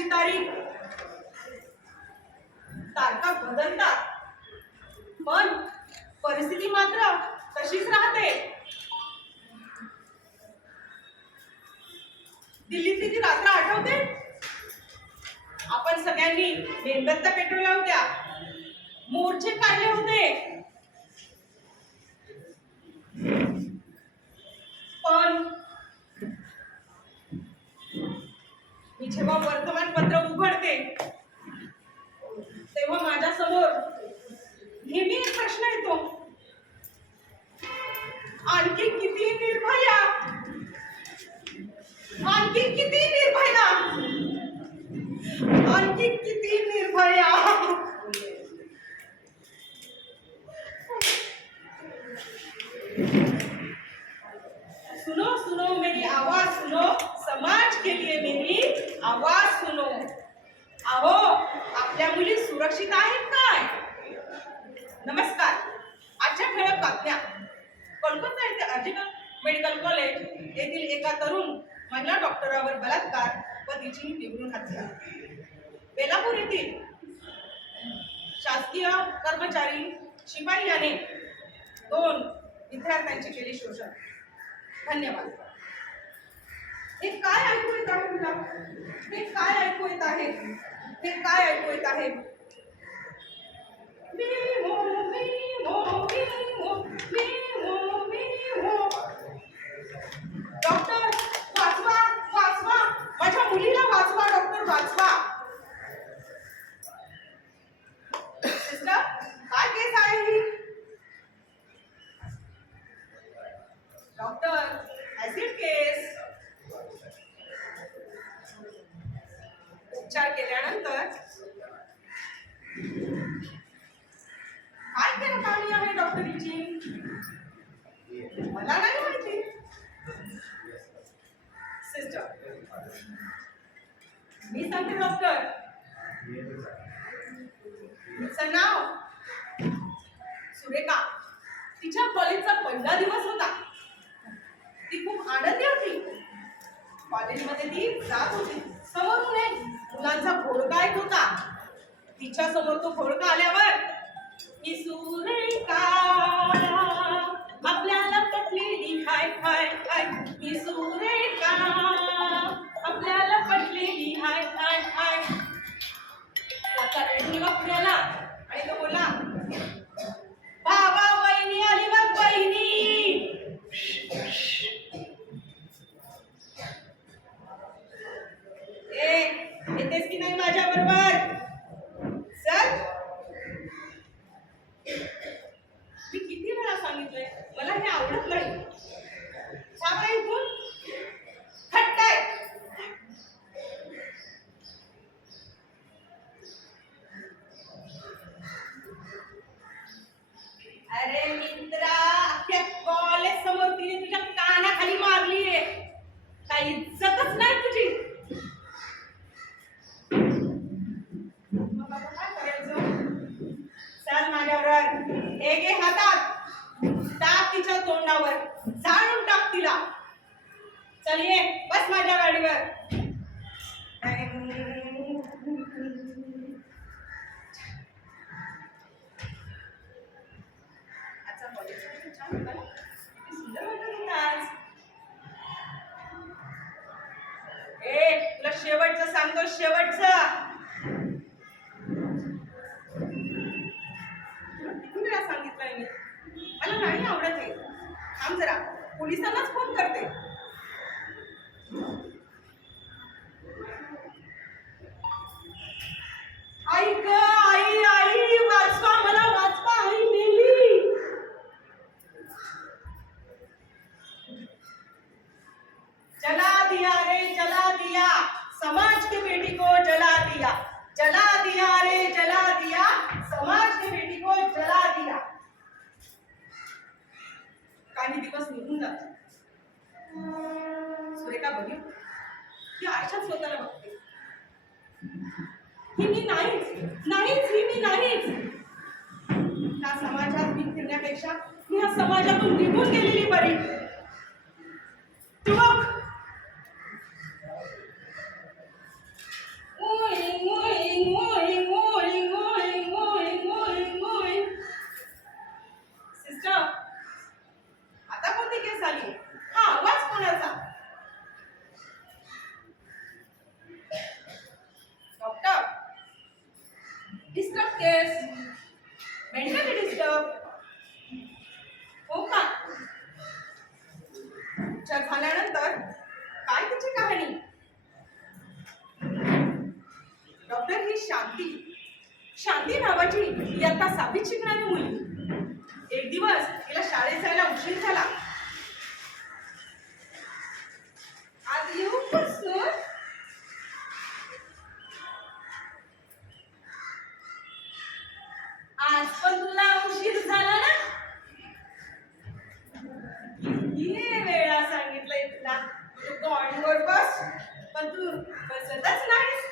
आजची तारीख, तारखा बदलतात पण परिस्थिती मात्र तशीच राहते. दिल्लीतली ती रात्र आठवते? आपण सगळ्यांनी मेणबत्त्या पेटवल्या होत्या, मोर्चे काढले होते, पण मी जेव्हा वर्तमानपत्र उघडते तेव्हा माझ्या समोर नेहमी एक प्रश्न येतो, आणखी किती निर्भया, आणखी किती निर्भया, आणखी किती निर्भया. सुनो सुनो मेरी आवाज सुनो, समाज के लिए मेरी आवाज सुनो. अहो, आपल्या मुली सुरक्षित आहेत काय? नमस्कार. आजच्या ठळक बातम्या. कोलकाता येथे अर्जिकल मेडिकल कॉलेज येथील एका तरुण महिला डॉक्टरावर बलात्कार व तिची निवडून हत्या. बेलापूर येथील शासकीय कर्मचारी शिपाई याने 2 विद्यार्थ्यांची केली शोषण. धन्यवाद. हे काय ऐकू येत आहे तुला? हे काय ऐकू येत आहे? हे काय ऐकू येत आहे? मी हो, मी हो, मी हो, मी हो, मी हो. डॉक्टर वाचवा, वाचवा, माझ्या मुलीला वाचवा, डॉक्टर वाचवा. सिस्टर, काय केस आहे ही? डॉक्टर, ऍसिड केस. उपचार केल्यानंतर काय केलं पाणी आहे डॉक्टरीची? मला नाही माहिती. सिस्टर, मी सांगते डॉक्टर. तिचं नाव सुरेखा. तिच्या कॉलेजचा पहिला दिवस होता. ती खूप आनंदी होती. कॉलेजमध्ये ती जात होती. समोरून एक मुलांचा घोळका येत होता. तिच्या समोर तो घोळका आल्यावर ही सुरेखा आपल्याला पटलेली हाय हाय हाय, ही सुरेखा आपल्याला पटलेली हाय हाय हाय. त्याचा रेडिओ आपल्याला आणि तो बोला, बाबा वहिनी आली बघ वहिनी. येतेस की नाही माझ्या बरोबर? सर, मी किती वेळा सांगितलंय मला हे आवडत नाही. साबरा इथून हटताय. अरे मित्रा, अख्ख्या कॉलेज समोर तिने तुझ्या कानाखाली मारलीये. काही इज्जतच नाही तुझी. चल माझ्यावर. एक एक हातात टाक तिच्या तोंडावर, जाळून टाक तिला. चल ये, बस माझ्या गाडीवर. आजचा कॉलेज छान होता ना? किती सुंदर वाटत होता आज. तुला शेवटचं सांगतो, शेवटचं. सांगितलंय मी, मला नाही आवडत हे. थांब जरा, पोलिसांनाच फोन करते. आई ग, आई आई वाचवा, मला वाचवा, आई मेली. जला दिया रे जला दिया, समाज की बेटी को जला दिया. जला दिया रे जला दिया, समाज की बेटी को जला दिया. काही दिवस निघून जातात. सुरेखा बघी ती आशाच स्वतःला बघते. ही मी नाहीच, नाहीच, ही मी नाहीच. त्या समाजात मी फिरण्यापेक्षा मी ह्या समाजातून निघून गेलेली बरी. तू बघ, केस मेंटली डिस्टर्ब. हो का? उपचार झाल्यानंतर काय तिची कहाणी? डॉक्टर ही शांती नावाची इयत्ता 6वीत शिकणारी मुलगी. एक दिवस तिला शाळेत जायला उशीर झाला. आज येऊ सर? आज पण तुला उशीर झाला ना? किती वेळा सांगितलंय तुला तू कॉर्नवर बस, पण तू बसतच नाहीस.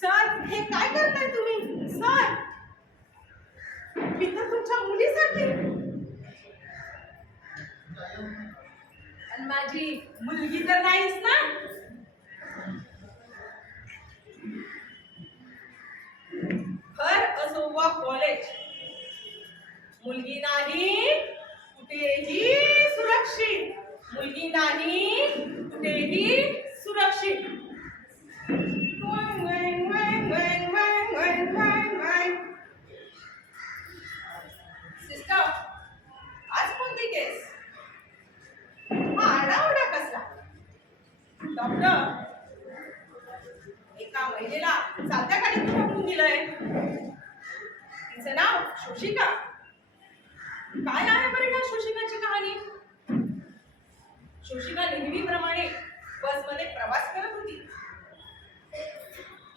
सर, हे काय करताय तुम्ही? सर, मी तर तुमच्या मुलीसाठी. आणि माझी मुलगी तर नाहीस ना? घर असो वा कॉलेज, मुलगी नाही कुठेही सुरक्षित. मुलगी नाही कुठेही सुरक्षित. सिस्टर, आज कोणती केस? हा आडाओरडा कसला? डॉक्टर, एका महिलेला चालत्या गाडीत ढकलून दिलंय. तिचं नाव शोषिका. काय आहे बरं या शोषिकाची कहाणी? शोषिका नेहमीप्रमाणे बसमध्ये प्रवास करत होती.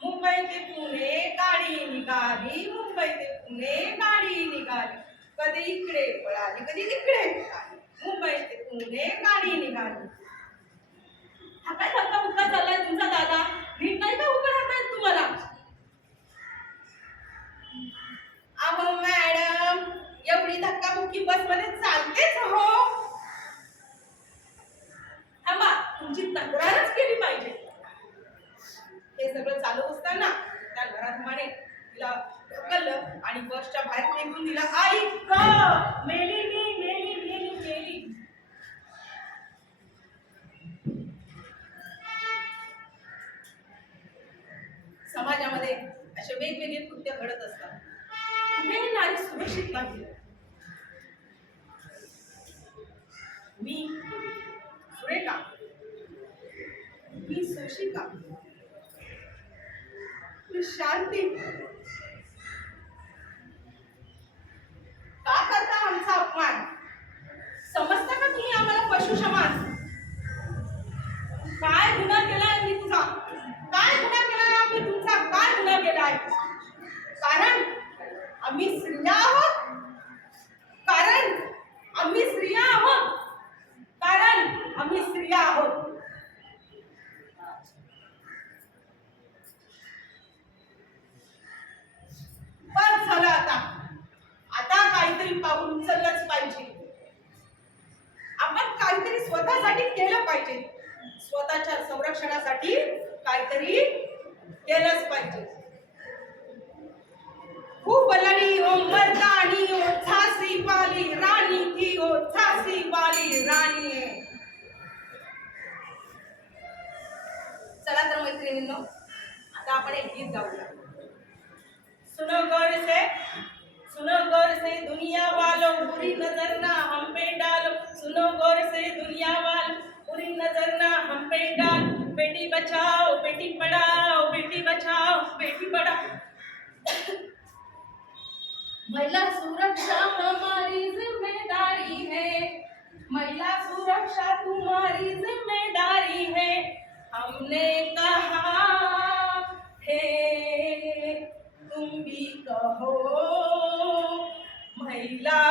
मुंबई ते पुणे गाडी निघाली, मुंबई ते पुणे गाडी निघाली. कधी इकडे पळाली, कधी तिकडे पळाली. मुंबई ते पुणे गाडी निघाली. हा काय धक्का बुक्का चाललाय तुमचा दादा? नीट नाही का उभं राहतायत तुम्हाला? अहो मॅडम, एवढी धक्काबुक्की बसमध्ये चालतेच हो. थांबा, तुमची तक्रारच केली पाहिजे. हे सगळं चालू असताना त्या घरात तिला ढकललं आणि बसच्या बाहेर फेकून दिलं. आई ग, मेली मी, मेली मेली मेली. समाजामध्ये असे वेगवेगळे कृत्य घडत असतात. कुठेही नारी सुरक्षित नाही. मी सुरेखा, मी शोषिका, मी शांती. का करता आमचा अपमान? समजता का तुम्ही आम्हाला पशु समान? काय गुन्हा केलाय मी तुझा? काय गुन्हा केलाय आम्ही तुमचा? काय गुन्हा केलाय? कारण आम्ही स्त्रिया आहोत. कारण आम्ही स्त्रिया आहोत. कारण आम्ही स्त्रिया आहोत. बस झालं आता. आता काहीतरी पाऊल उचललंच पाहिजे. आपण काहीतरी स्वतःसाठी केलं पाहिजे. स्वतःच्या संरक्षणासाठी काहीतरी केलंच पाहिजे. खूप बलानी ओ मर्दानी ओ झांसी वाली रानी थी ओ झांसी वाली रानी है. चला तर मैत्रिणींनो, आता आपण एक गीत गाऊया. सुनो गौर से दुनिया वालों, बुरी नजर ना हम पे डालो. सुनो गौर से दुनिया वालों, बुरी नजर ना हम पे डालो. बेटी बचाओ बेटी पढ़ाओ, बेटी बचाओ बेटी पढ़ाओ. महिला सुरक्षा हमारी जिम्मेदारी है. महिला सुरक्षा तुम्हारी जिम्मेदारी है. हमने कहा है तुम भी कहो, महिला